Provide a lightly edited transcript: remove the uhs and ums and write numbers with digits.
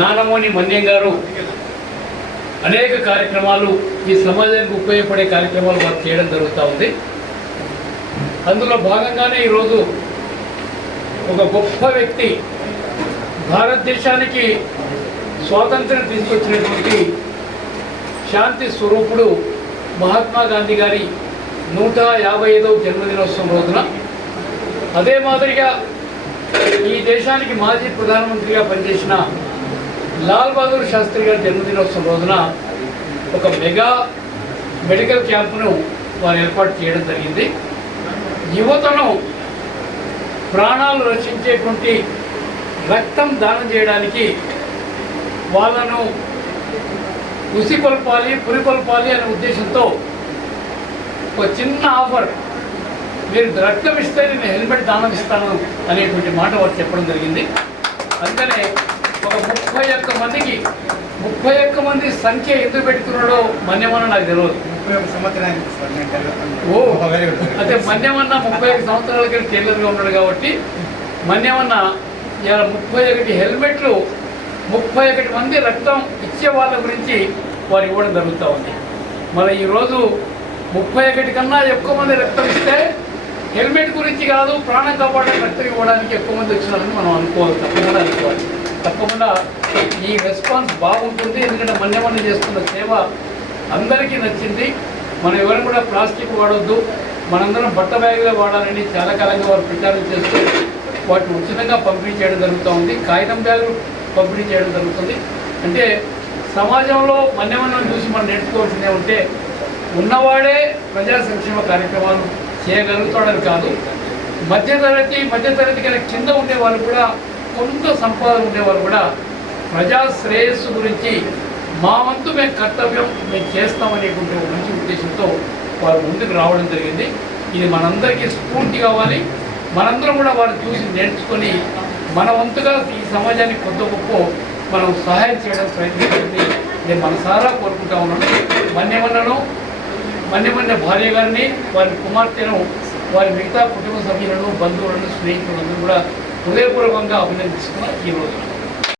నానమోని మన్యం గారు అనేక కార్యక్రమాలు ఈ సమాజానికి ఉపయోగపడే కార్యక్రమాలు వారు చేయడం జరుగుతూ ఉంది. అందులో భాగంగానే ఈరోజు ఒక గొప్ప వ్యక్తి, భారతదేశానికి స్వాతంత్రం తీసుకొచ్చినటువంటి శాంతి స్వరూపుడు మహాత్మా గాంధీ గారి 155వ జన్మదినోత్సవం రోజున, అదే మాదిరిగా ఈ దేశానికి మాజీ ప్రధానమంత్రిగా పనిచేసిన లాల్ బహదూర్ శాస్త్రి గారి జన్మదినోత్సవం రోజున ఒక మెగా మెడికల్ క్యాంపును వారు ఏర్పాటు చేయడం జరిగింది. యువతను ప్రాణాలు రక్షించేటువంటి రక్తం దానం చేయడానికి వాళ్ళను ఉసికొల్పాలి, పురికొల్పాలి అనే ఉద్దేశంతో ఒక చిన్న ఆఫర్, మీరు రక్తం ఇస్తే నేను హెల్మెట్ దానం ఇస్తాను అనేటువంటి మాట వారు చెప్పడం జరిగింది. అందుకనే ఒక 31 మందికి 31 మంది సంఖ్య ఎందుకు పెట్టుకున్నాడో మన్యమన్న నాకు తెలియదు. 31 సంవత్సరాలు అదే మన్యమన్న 35 సంవత్సరాలకి టైలర్గా ఉన్నాడు కాబట్టి మన్యమన్న ఇలా 31 హెల్మెట్లు 31 మంది రక్తం ఇచ్చే వాళ్ళ గురించి వారు ఇవ్వడం జరుగుతూ ఉంది. మరి ఈరోజు 31 కన్నా ఎక్కువ మంది రక్తం ఇస్తే హెల్మెట్ గురించి కాదు, ప్రాణం కాపాడడానికి రక్తం ఇవ్వడానికి ఎక్కువ మంది వచ్చినారని మనం అనుకోవాలి, తప్పకుండా ఈ రెస్పాన్స్ బాగుంటుంది. ఎందుకంటే మన్యమన్న చేస్తున్న సేవ అందరికీ నచ్చింది. మనం ఎవరు కూడా ప్లాస్టిక్ వాడొద్దు, మనందరం బట్ట బ్యాగులే వాడాలని చాలా కాలంగా వారు ప్రచారం చేస్తూ వాటిని ఉచితంగా పంపిణీ చేయడం జరుగుతూ ఉంది. కాగితం బ్యాగులు పంపిణీ చేయడం జరుగుతుంది. అంటే సమాజంలో మన్యమన్నను చూసి మనం నేర్చుకోవాల్సిందే ఉంటే, ఉన్నవాడే ప్రజా సంక్షేమ కార్యక్రమాలు చేయగలుగుతాడని కాదు, మధ్యతరగతి కన్నా కింద ఉండేవాళ్ళు కూడా, కొంత సంపాదన ఉండేవాళ్ళు కూడా ప్రజా శ్రేయస్సు గురించి మా వంతు మేము కర్తవ్యం మేము చేస్తామనేటువంటి ఒక మంచి ఉద్దేశంతో వారు ముందుకు రావడం జరిగింది. ఇది మనందరికీ స్ఫూర్తి కావాలి. మనందరం కూడా వారిని చూసి నేర్చుకొని మన వంతుగా ఈ సమాజానికి కొత్త గొప్ప మనం సహాయం చేయడం ప్రయత్నించింది నేను మనసారా కోరుకుంటా ఉన్నాను. మన్యమన్న భార్య గారిని, వారి కుమార్తెను, వారి మిగతా కుటుంబ సభ్యులను, బంధువులను, స్నేహితులను కూడా హృదయపూర్వకంగా అభినందిస్తున్నా ఈ రోజు.